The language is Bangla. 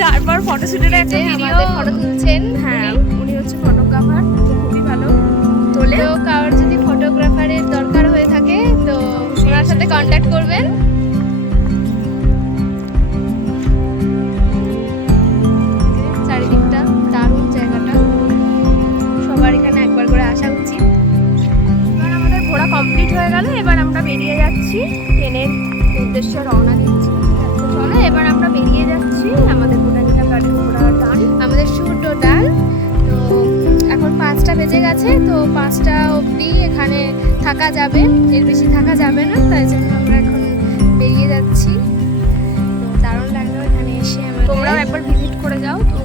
তারপর ফটোশ্যুটের একটা ভিডিও ফটো তুলছেন হ্যাঁ উনি। হচ্ছে ফটোগ্রাফার খুবই ভালো তোলে। গেল এবার আমরা বেরিয়ে যাচ্ছি। ট্রেনের উদ্দেশ্যে রওনা দিচ্ছি। চলো, এবার আমরা বেরিয়ে যাচ্ছি আমাদের বোটানিক্যাল গার্ডেন ঘোরার টান আমাদের শুট টোটাল তো এখন পাঁচটা বেজে গেছে, তো পাঁচটা অবধি এখানে থাকা যাবে। এর বেশি থাকা যাবে না, তাই জন্য আমরা এখন বেরিয়ে যাচ্ছি। তো দারুণ লাগল এখানে এসে আমাদের। তোমরাও একবার ভিজিট করে যাও, তো